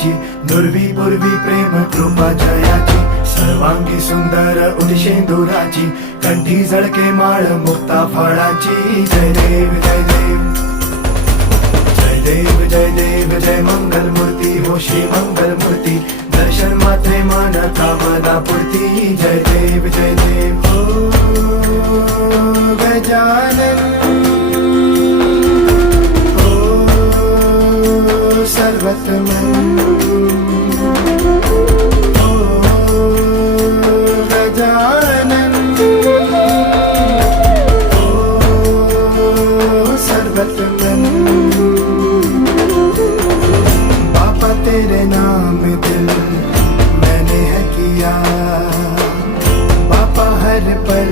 विठ्ठलाची, नुरवी पुरवी प्रेम कृपा जयाची, सर्वांगी सुंदर उदिशेंदुराची, कंठी झळके माळ मुक्ता फळाची. जय देव जय देव जय देव जय देव जय मंगल मूर्ती हो श्री मंगल मूर्ती, दर्शन मात्रे मन कामना पूर्ती. जय देव जय देव ओ गजानन ओ सर्वतमन ओ गजानन ओ सर्वतमन. तेरे नाम दिल मैंने है किया, पापा हर पल